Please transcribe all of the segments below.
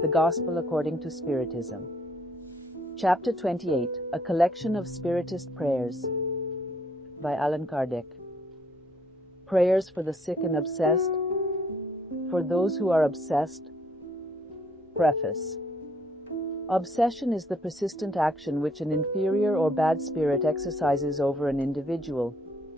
The Gospel According to Spiritism. Chapter 28, A Collection of Spiritist Prayers, by Allan Kardec. Prayers for the sick and obsessed, for those who are obsessed. Preface. Obsession is the persistent action which an inferior or bad spirit exercises over an individual.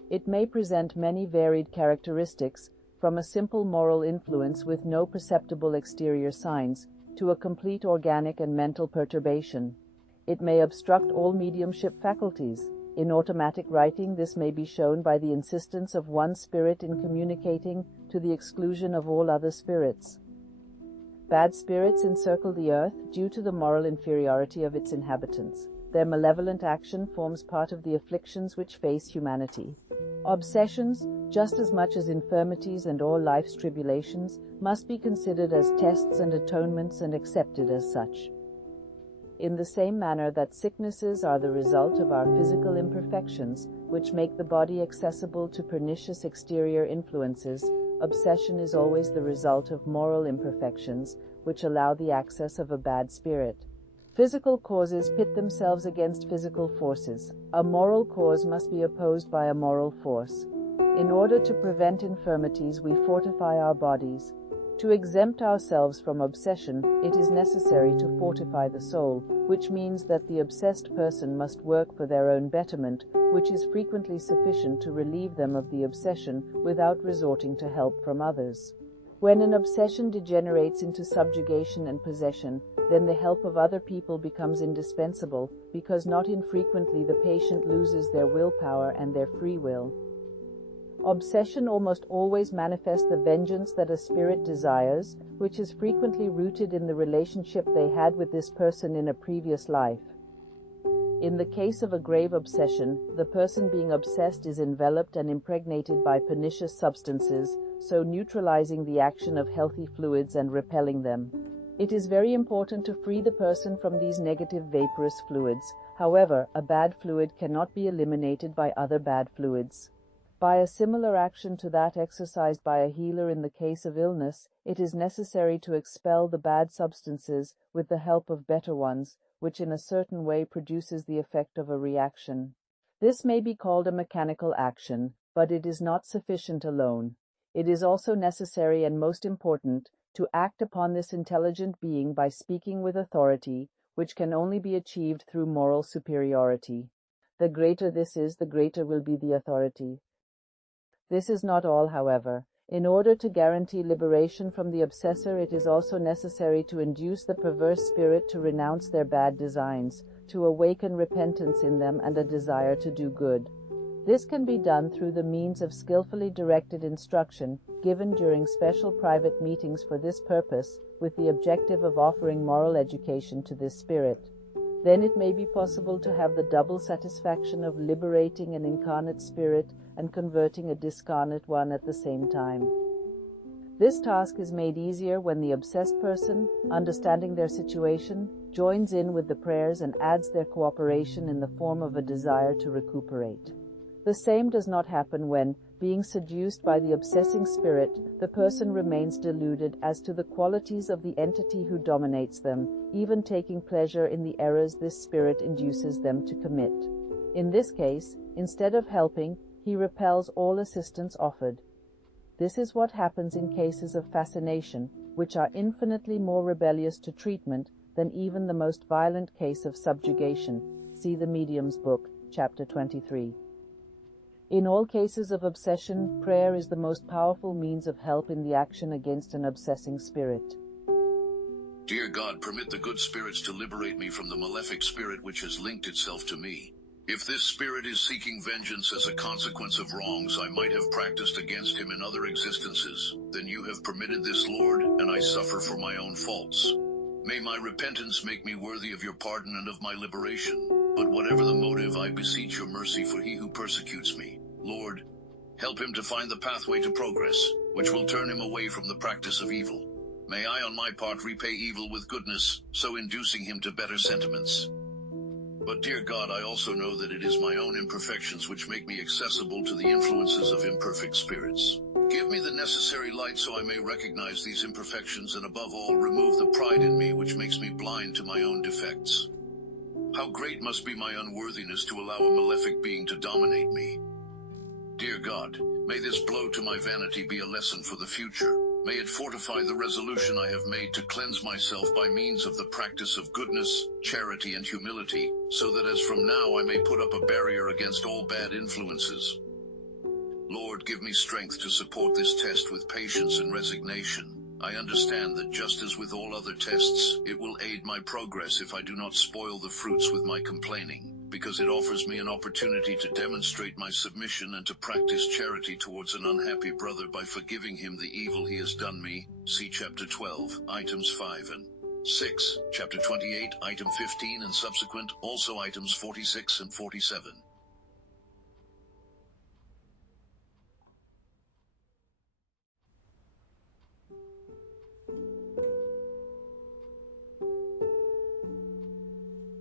It may present many varied characteristics, from a simple moral influence with no perceptible exterior signs, to a complete organic and mental perturbation. It may obstruct all mediumship faculties. In automatic writing, this may be shown by the insistence of one spirit in communicating to the exclusion of all other spirits. Bad spirits encircle the earth due to the moral inferiority of its inhabitants. Their malevolent action forms part of the afflictions which face humanity. Obsessions, just as much as infirmities and all life's tribulations, must be considered as tests and atonements and accepted as such. In the same manner that sicknesses are the result of our physical imperfections, which make the body accessible to pernicious exterior influences, obsession is always the result of moral imperfections, which allow the access of a bad spirit. Physical causes pit themselves against physical forces. A moral cause must be opposed by a moral force. In order to prevent infirmities, we fortify our bodies. To exempt ourselves from obsession, it is necessary to fortify the soul, which means that the obsessed person must work for their own betterment, which is frequently sufficient to relieve them of the obsession without resorting to help from others. When an obsession degenerates into subjugation and possession, then the help of other people becomes indispensable, because not infrequently the patient loses their willpower and their free will. Obsession almost always manifests the vengeance that a spirit desires, which is frequently rooted in the relationship they had with this person in a previous life. In the case of a grave obsession, the person being obsessed is enveloped and impregnated by pernicious substances, so neutralizing the action of healthy fluids and repelling them. It is very important to free the person from these negative vaporous fluids. However, a bad fluid cannot be eliminated by other bad fluids. By a similar action to that exercised by a healer in the case of illness, it is necessary to expel the bad substances with the help of better ones, which in a certain way produces the effect of a reaction. This may be called a mechanical action, but it is not sufficient alone. It is also necessary and most important to act upon this intelligent being by speaking with authority, which can only be achieved through moral superiority. The greater this is, the greater will be the authority. This is not all, however. In order to guarantee liberation from the obsessor, it is also necessary to induce the perverse spirit to renounce their bad designs, to awaken repentance in them and a desire to do good. This can be done through the means of skillfully directed instruction, given during special private meetings for this purpose, with the objective of offering moral education to this spirit. Then it may be possible to have the double satisfaction of liberating an incarnate spirit and converting a discarnate one at the same time. This task is made easier when the obsessed person, understanding their situation, joins in with the prayers and adds their cooperation in the form of a desire to recuperate. The same does not happen when, being seduced by the obsessing spirit, the person remains deluded as to the qualities of the entity who dominates them, even taking pleasure in the errors this spirit induces them to commit. In this case, instead of helping, he repels all assistance offered. This is what happens in cases of fascination, which are infinitely more rebellious to treatment than even the most violent case of subjugation. See the Medium's book, chapter 23. In all cases of obsession, prayer is the most powerful means of help in the action against an obsessing spirit. Dear God, permit the good spirits to liberate me from the malefic spirit which has linked itself to me. If this spirit is seeking vengeance as a consequence of wrongs I might have practiced against him in other existences, then you have permitted this, Lord, and I suffer for my own faults. May my repentance make me worthy of your pardon and of my liberation. But whatever the motive, I beseech your mercy for he who persecutes me. Lord, help him to find the pathway to progress, which will turn him away from the practice of evil. May I on my part repay evil with goodness, so inducing him to better sentiments. But dear God, I also know that it is my own imperfections which make me accessible to the influences of imperfect spirits. Give me the necessary light so I may recognize these imperfections and above all remove the pride in me which makes me blind to my own defects. How great must be my unworthiness to allow a malefic being to dominate me. Dear God, may this blow to my vanity be a lesson for the future. May it fortify the resolution I have made to cleanse myself by means of the practice of goodness, charity, and humility, so that as from now I may put up a barrier against all bad influences. Lord, give me strength to support this test with patience and resignation. I understand that just as with all other tests, it will aid my progress if I do not spoil the fruits with my complaining, because it offers me an opportunity to demonstrate my submission and to practice charity towards an unhappy brother by forgiving him the evil he has done me. See Chapter 12, items 5 and 6, Chapter 28, item 15 and subsequent, also items 46 and 47.